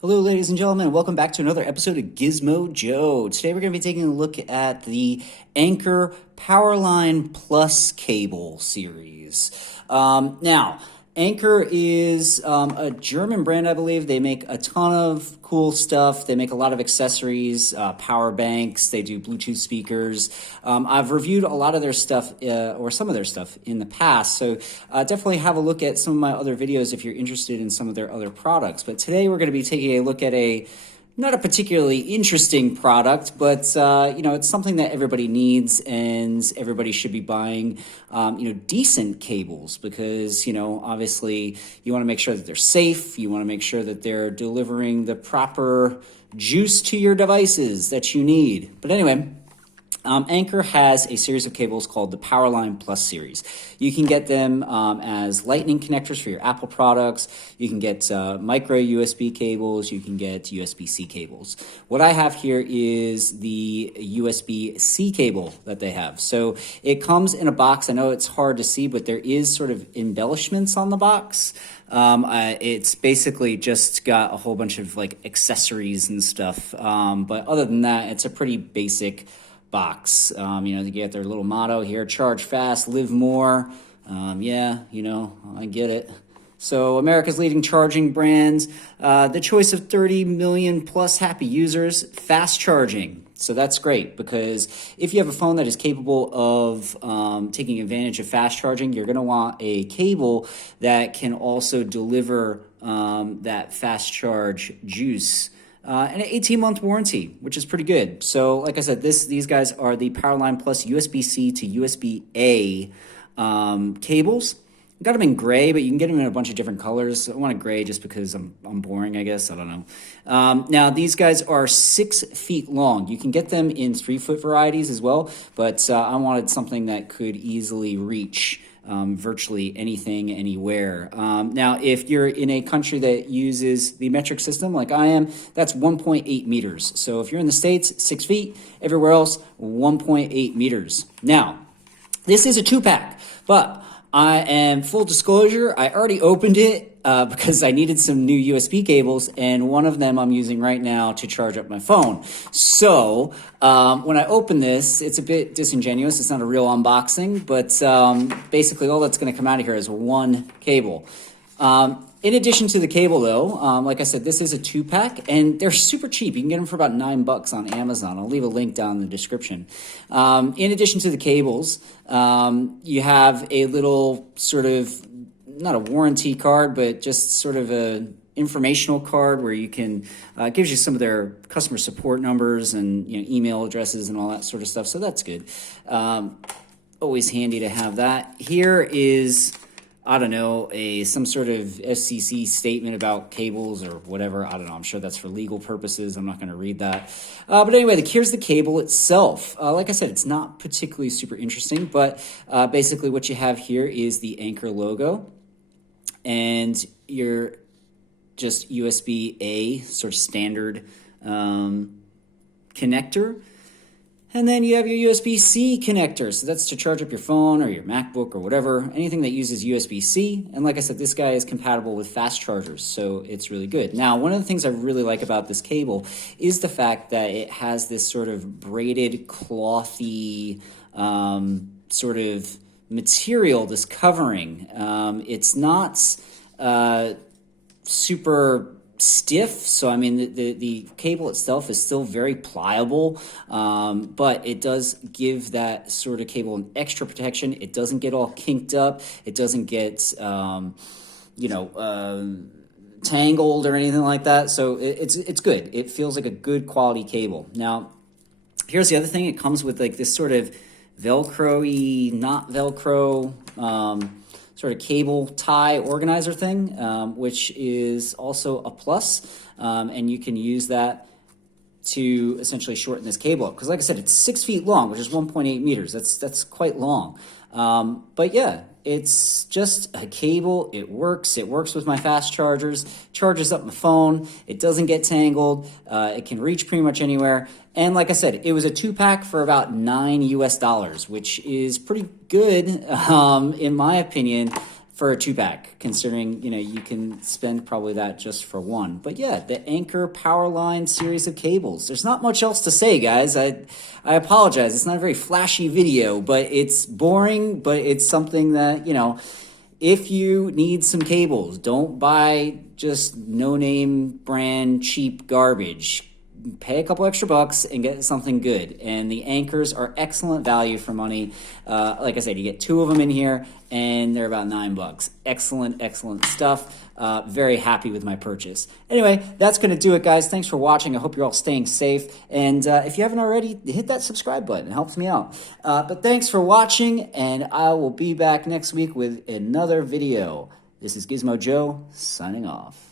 Hello, ladies and gentlemen. Welcome back to another episode of Gizmo Joe. Today we're going to be taking a look at the Anker Powerline Plus cable series. Now, Anker is a German brand, I believe. They make a ton of cool stuff. They make a lot of accessories, power banks. They do Bluetooth speakers. I've reviewed a lot of their stuff, or some of their stuff in the past. So definitely have a look at some of my other videos if you're interested in some of their other products. But today we're going to be taking a look at not a particularly interesting product, but it's something that everybody needs and everybody should be buying, decent cables because, obviously you want to make sure that they're safe. You want to make sure that they're delivering the proper juice to your devices that you need. But anyway, Anker has a series of cables called the Powerline Plus series. You can get them as lightning connectors for your Apple products. You can get micro USB cables. You can get USB-C cables. What I have here is the USB-C cable that they have. So it comes in a box. I know it's hard to see, but there is sort of embellishments on the box. It's basically just got a whole bunch of accessories and stuff. But other than that, it's a pretty basic box. They get their little motto here: charge fast, live more. I get it. So America's leading charging brands, the choice of 30 million plus happy users, fast charging. So that's great because if you have a phone that is capable of taking advantage of fast charging, you're going to want a cable that can also deliver that fast charge juice. And an 18-month warranty, which is pretty good. So, like I said, these guys are the Powerline Plus USB-C to USB-A cables. Got them in gray, but you can get them in a bunch of different colors. I want a gray just because I'm boring, I guess. I don't know. Now, these guys are 6 feet long. You can get them in 3-foot varieties as well, but I wanted something that could easily reach virtually anything, anywhere. Now, if you're in a country that uses the metric system like I am, that's 1.8 meters. So if you're in the States, 6 feet. Everywhere else, 1.8 meters. Now, this is a 2-pack, but I am, full disclosure, I already opened it because I needed some new USB cables, and one of them I'm using right now to charge up my phone. So when I open this, it's a bit disingenuous. It's not a real unboxing, but basically all that's going to come out of here is one cable. In addition to the cable, though, like I said, this is a 2-pack, and they're super cheap. You can get them for about $9 on Amazon. I'll leave a link down in the description. In addition to the cables, you have a little sort of, not a warranty card, but just sort of a informational card where you can, it gives you some of their customer support numbers and email addresses and all that sort of stuff. So that's good. Always handy to have that. Here is, I don't know, some sort of FCC statement about cables or whatever. I don't know. I'm sure that's for legal purposes. I'm not going to read that. But anyway, here's the cable itself. Like I said, it's not particularly super interesting, but basically what you have here is the Anker logo and your just USB-A sort of standard connector. And then you have your USB-C connector. So that's to charge up your phone or your MacBook or whatever, anything that uses USB-C. And like I said, this guy is compatible with fast chargers, so it's really good. Now, one of the things I really like about this cable is the fact that it has this sort of braided, clothy sort of material, this covering. It's not super stiff, so I mean the cable itself is still very pliable, but it does give that sort of cable an extra protection. It doesn't get all kinked up. It doesn't get tangled or anything like that. So it's good. It feels like a good quality cable. Now, here's the other thing. It comes with this sort of Velcro-y, not Velcro, sort of cable tie organizer thing, which is also a plus, and you can use that to essentially shorten this cable up. Because like I said, it's 6 feet long, which is 1.8 meters. That's quite long. But yeah, it's just a cable. It works. It works with my fast chargers, charges up my phone. It doesn't get tangled. It can reach pretty much anywhere. And like I said, it was a 2-pack for about $9 US, which is pretty good, in my opinion, for a 2-pack, considering, you can spend probably that just for one. But yeah, the Anker Powerline series of cables. There's not much else to say, guys. I apologize. It's not a very flashy video, but it's boring, but it's something that, if you need some cables, don't buy just no-name brand cheap garbage. Pay a couple extra bucks and get something good. And the Ankers are excellent value for money. Like I said, you get 2 of them in here, and they're about $9. Excellent, excellent stuff. Very happy with my purchase. Anyway, that's going to do it, guys. Thanks for watching. I hope you're all staying safe. And if you haven't already, hit that subscribe button. It helps me out. But thanks for watching, and I will be back next week with another video. This is Gizmo Joe, signing off.